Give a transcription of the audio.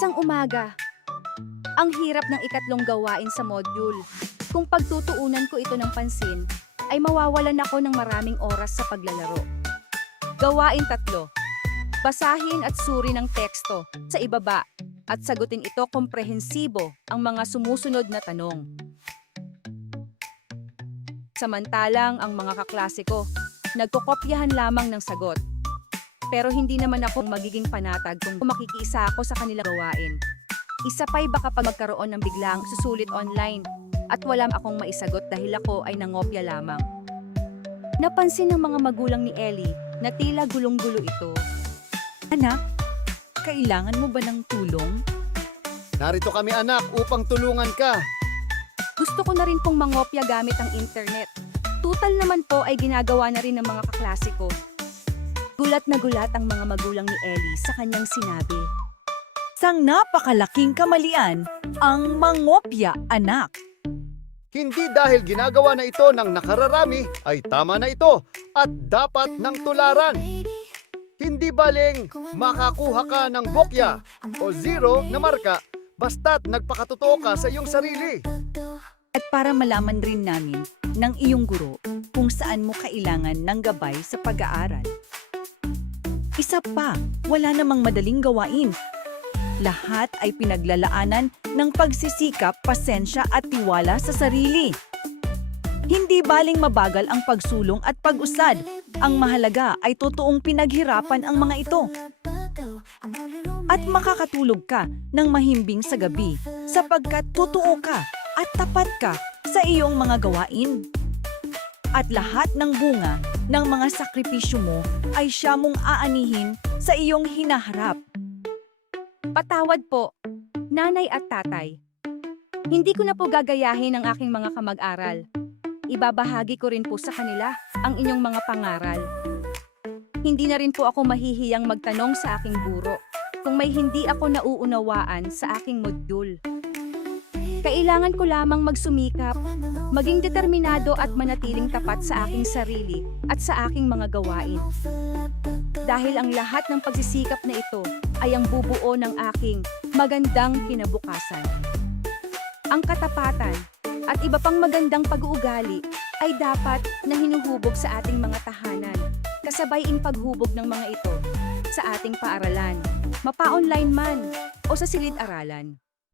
Isang umaga, ang hirap ng ikatlong gawain sa module. Kung pagtutuunan ko ito ng pansin, ay mawawalan ako ng maraming oras sa paglalaro. Gawain 3. Basahin at suri ng teksto sa ibaba at sagutin ito komprehensibo ang mga sumusunod na tanong. Samantalang ang mga kaklase ko, nagkokopyahan lamang ng sagot. Pero hindi naman ako magiging panatag kung makikiisa ako sa kanilang gawain. Isa pa'y baka pag magkaroon ng biglang susulit online at wala akong maisagot dahil ako ay nangopya lamang. Napansin ng mga magulang ni Ellie na tila gulong-gulo ito. Anak, kailangan mo ba ng tulong? Narito kami anak upang tulungan ka. Gusto ko na rin pong mangopya gamit ang internet. Tutal naman po ay ginagawa na rin ng mga kaklase ko. Gulat na gulat ang mga magulang ni Ellie sa kanyang sinabi. Sang napakalaking kamalian ang mangopya, anak. Hindi dahil ginagawa na ito ng nakararami ay tama na ito at dapat ng tularan. Hindi baling makakuha ka ng bokya o 0 na marka basta't nagpakatotoo ka sa iyong sarili. At para malaman rin namin ng iyong guro kung saan mo kailangan ng gabay sa pag-aaral. Isa pa, wala namang madaling gawain. Lahat ay pinaglalaanan ng pagsisikap, pasensya at tiwala sa sarili. Hindi baling mabagal ang pagsulong at pag-usad. Ang mahalaga ay totoong pinaghirapan ang mga ito. At makakatulog ka ng mahimbing sa gabi sapagkat totoo ka at tapat ka sa iyong mga gawain. At lahat ng bunga ng mga sakripisyo mo ay siya mong aanihin sa iyong hinaharap. Patawad po, nanay at tatay. Hindi ko na po gagayahin ang aking mga kamag-aral. Ibabahagi ko rin po sa kanila ang inyong mga pangaral. Hindi na rin po ako mahihiyang magtanong sa aking guro kung may hindi ako nauunawaan sa aking module. Kailangan ko lamang magsumikap, maging determinado at manatiling tapat sa aking sarili at sa aking mga gawain. Dahil ang lahat ng pagsisikap na ito ay ang bubuo ng aking magandang kinabukasan. Ang katapatan at iba pang magandang pag-uugali ay dapat na hinuhubog sa ating mga tahanan, kasabay ang paghubog ng mga ito sa ating paaralan, mapa-online man o sa silid-aralan.